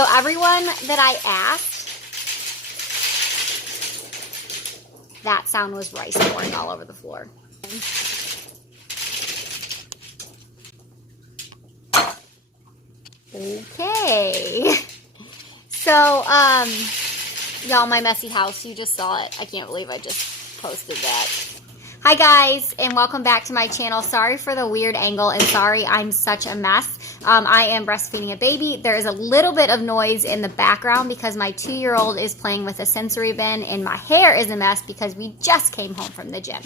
So everyone that I asked, that sound was rice pouring all over the floor. Okay. So, y'all, my messy house, you just saw it. I can't believe I just posted that. Hi guys, and welcome back to my channel. Sorry for the weird angle, and sorry I'm such a mess. I am breastfeeding a baby. There is a little bit of noise in the background because my 2-year-old is playing with a sensory bin, and my hair is a mess because we just came home from the gym.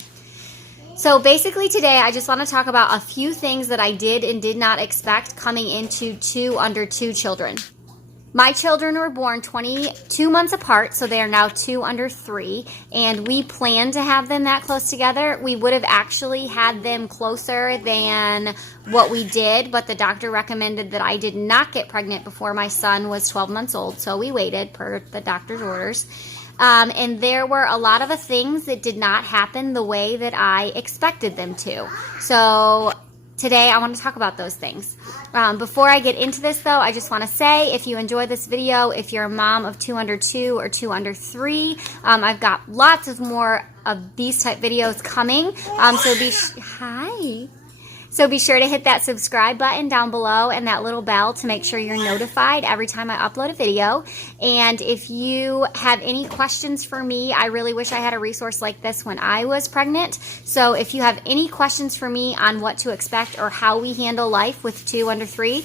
So basically today, I just want to talk about a few things that I did and did not expect coming into 2 under 2 children. My children were born 22 months apart, so they are now 2 under 3, and we planned to have them that close together. We would have actually had them closer than what we did, but the doctor recommended that I did not get pregnant before my son was 12 months old, so we waited per the doctor's orders. And there were a lot of things that did not happen the way that I expected them to. So today I want to talk about those things. Before I get into this though, I just want to say if you enjoy this video, if you're a mom of 2 under 2 or 2 under 3, I've got lots of more of these type videos coming. So be sure to hit that subscribe button down below and that little bell to make sure you're notified every time I upload a video. And if you have any questions for me, I really wish I had a resource like this when I was pregnant. So if you have any questions for me on what to expect or how we handle life with 2 under 3,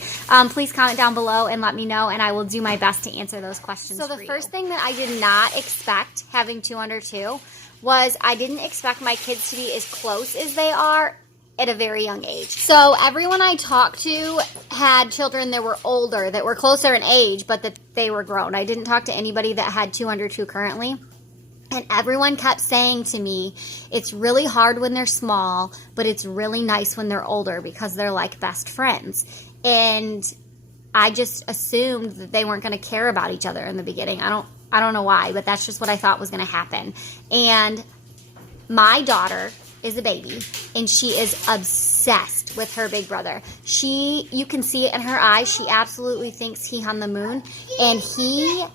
please comment down below and let me know, and I will do my best to answer those questions. So the first thing that I did not expect having 2 under 2 was I didn't expect my kids to be as close as they are at a very young age. So everyone I talked to had children that were older, that were closer in age, but that they were grown. I didn't talk to anybody that had 2 under 2 currently. And everyone kept saying to me, it's really hard when they're small, but it's really nice when they're older because they're like best friends. And I just assumed that they weren't going to care about each other in the beginning. I don't know why, but that's just what I thought was going to happen. And my daughter is a baby, and she is obsessed with her big brother. You can see it in her eyes. She absolutely thinks he hung the moon, and he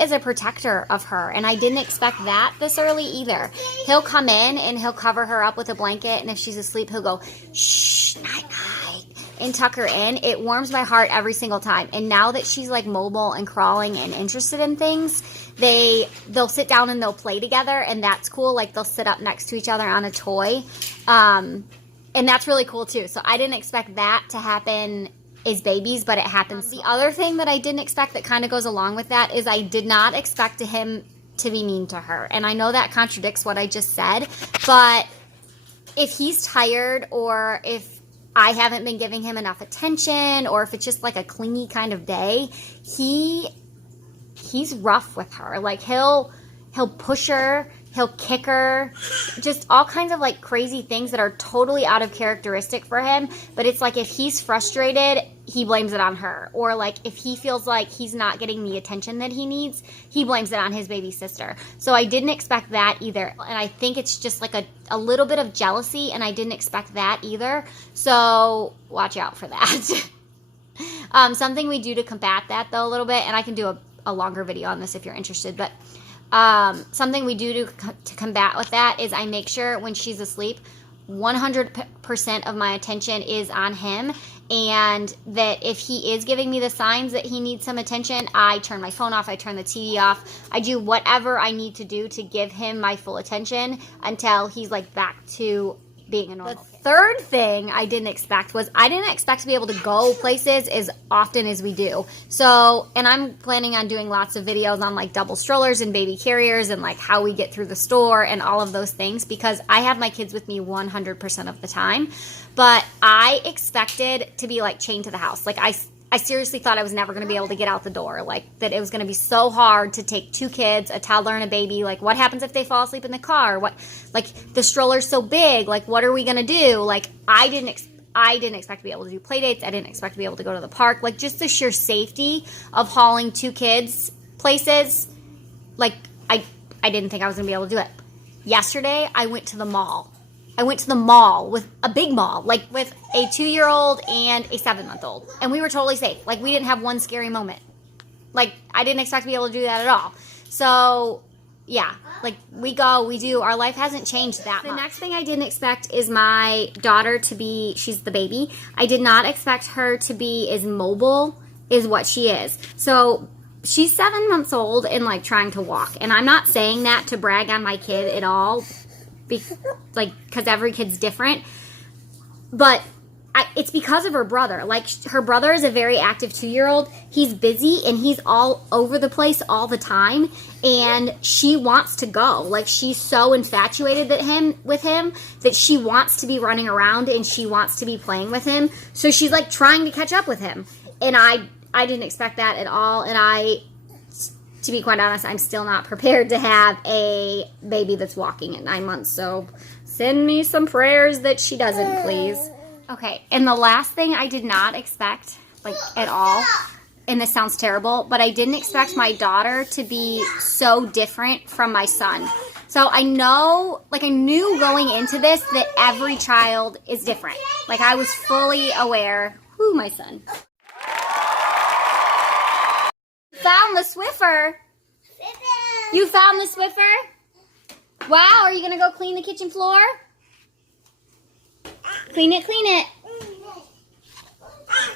is a protector of her, and I didn't expect that this early either. He'll come in and he'll cover her up with a blanket, and if she's asleep, he'll go, shh, night, night, and tuck her in. It warms my heart every single time. And now that she's like mobile and crawling and interested in things, they'll sit down and they'll play together, and that's cool. Like they'll sit up next to each other on a toy, and that's really cool too. So I didn't expect that to happen as babies, but it happens. The other thing that I didn't expect that kind of goes along with that is I did not expect him to be mean to her, and I know that contradicts what I just said, but if he's tired, or if I haven't been giving him enough attention, or if it's just like a clingy kind of day, he's rough with her. Like he'll push her, he'll kick her, just all kinds of like crazy things that are totally out of characteristic for him. But it's like if he's frustrated, he blames it on her. Or like if he feels like he's not getting the attention that he needs, he blames it on his baby sister. So I didn't expect that either. And I think it's just like a little bit of jealousy, and I didn't expect that either. So watch out for that. Something we do to combat that though a little bit, and I can do a longer video on this if you're interested, but something we do to combat with that is I make sure when she's asleep, 100% of my attention is on him, and that if he is giving me the signs that he needs some attention, I turn my phone off, I turn the TV off, I do whatever I need to do to give him my full attention until he's like back to being a normal kid. The third thing I didn't expect was I didn't expect to be able to go places as often as we do. So, and I'm planning on doing lots of videos on like double strollers and baby carriers and like how we get through the store and all of those things, because I have my kids with me 100% of the time. But I expected to be like chained to the house. Like I seriously thought I was never going to be able to get out the door. Like that it was going to be so hard to take 2 kids, a toddler and a baby. Like what happens if they fall asleep in the car? Like the stroller's so big. Like what are we going to do? Like I didn't expect to be able to do play dates. I didn't expect to be able to go to the park. Like just the sheer safety of hauling 2 kids places. Like I didn't think I was going to be able to do it. Yesterday I went to the mall. With a big mall, like with a 2-year-old and a 7-month-old. And we were totally safe. Like we didn't have one scary moment. Like, I didn't expect to be able to do that at all. So, yeah, like, we go, we do. Our life hasn't changed that much. The next thing I didn't expect is my daughter to be, she's the baby. I did not expect her to be as mobile as what she is. So, she's 7 months old and, like, trying to walk. And I'm not saying that to brag on my kid at all, because every kid's different. But it's because of her brother. Like, her brother is a very active 2-year-old. He's busy and he's all over the place all the time. And she wants to go. Like, she's so infatuated with him that she wants to be running around and she wants to be playing with him. So she's, like, trying to catch up with him. And I didn't expect that at all. And to be quite honest, I'm still not prepared to have a baby that's walking at 9 months. So send me some prayers that she doesn't, please. Okay, and the last thing I did not expect, like, at all, and this sounds terrible, but I didn't expect my daughter to be so different from my son. So I knew going into this that every child is different. Like, I was fully aware. Whoo, my son. Found the Swiffer. You found the Swiffer? Wow, are you going to go clean the kitchen floor? Clean it, clean it.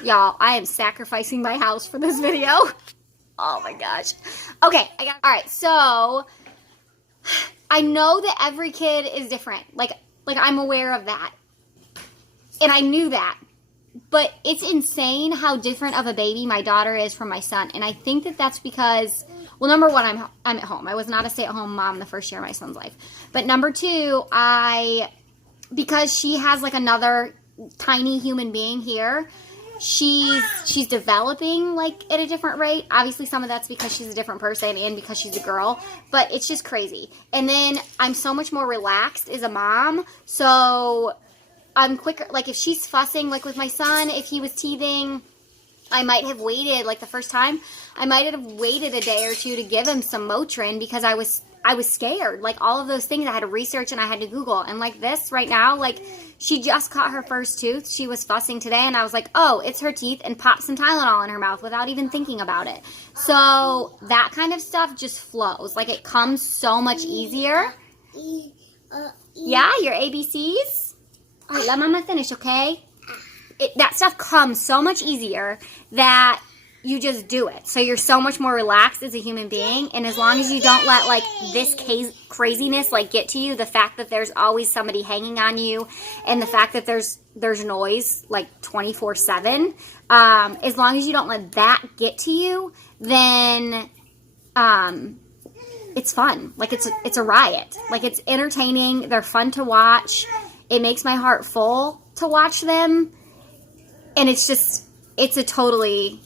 Y'all, I am sacrificing my house for this video. Oh my gosh. Okay, alright, so I know that every kid is different. Like I'm aware of that. And I knew that. But it's insane how different of a baby my daughter is from my son. And I think that that's because, well, number one, I'm at home. I was not a stay-at-home mom the first year of my son's life. But number two, because she has, like, another tiny human being here, she's developing, like, at a different rate. Obviously, some of that's because she's a different person and because she's a girl, but it's just crazy. And then I'm so much more relaxed as a mom, so I'm quicker. Like, if she's fussing, like with my son, if he was teething, I might have waited, like the first time, I might have waited a day or two to give him some Motrin because I was scared. Like, all of those things I had to research and I had to Google. And like this right now, like, she just caught her first tooth. She was fussing today and I was like, oh, it's her teeth, and popped some Tylenol in her mouth without even thinking about it. So that kind of stuff just flows. Like, it comes so much easier. Yeah, your ABCs? All right, let Mama finish, okay? That stuff comes so much easier that you just do it. So you're so much more relaxed as a human being. And as long as you don't let, like, this craziness, like, get to you, the fact that there's always somebody hanging on you, and the fact that there's noise, like, 24/7, as long as you don't let that get to you, then it's fun. Like, it's a riot. Like, it's entertaining. They're fun to watch. It makes my heart full to watch them. And it's a totally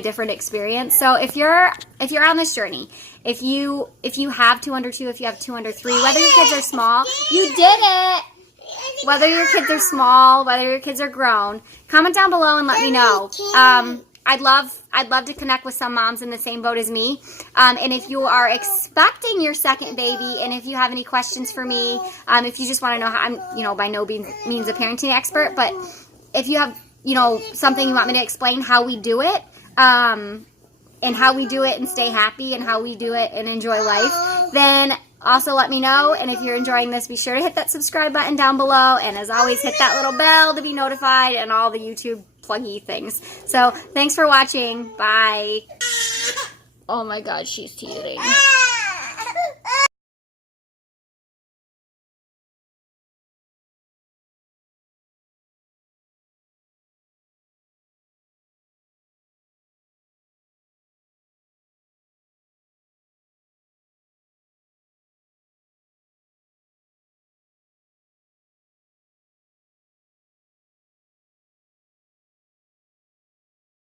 different experience. So if you're on this journey, if you have 2 under 2, if you have 2 under 3, whether your kids are small, you did it. Whether your kids are small, whether your kids are grown, comment down below and let me know. I'd love to connect with some moms in the same boat as me. And if you are expecting your second baby, and if you have any questions for me, if you just want to know how, I'm, by no means a parenting expert, but if you have, something you want me to explain how we do it, and how we do it and stay happy, and how we do it and enjoy life, then also let me know. And if you're enjoying this, be sure to hit that subscribe button down below. And as always, hit that little bell to be notified and all the YouTube pluggy things. So thanks for watching. Bye. Oh my God, she's teething.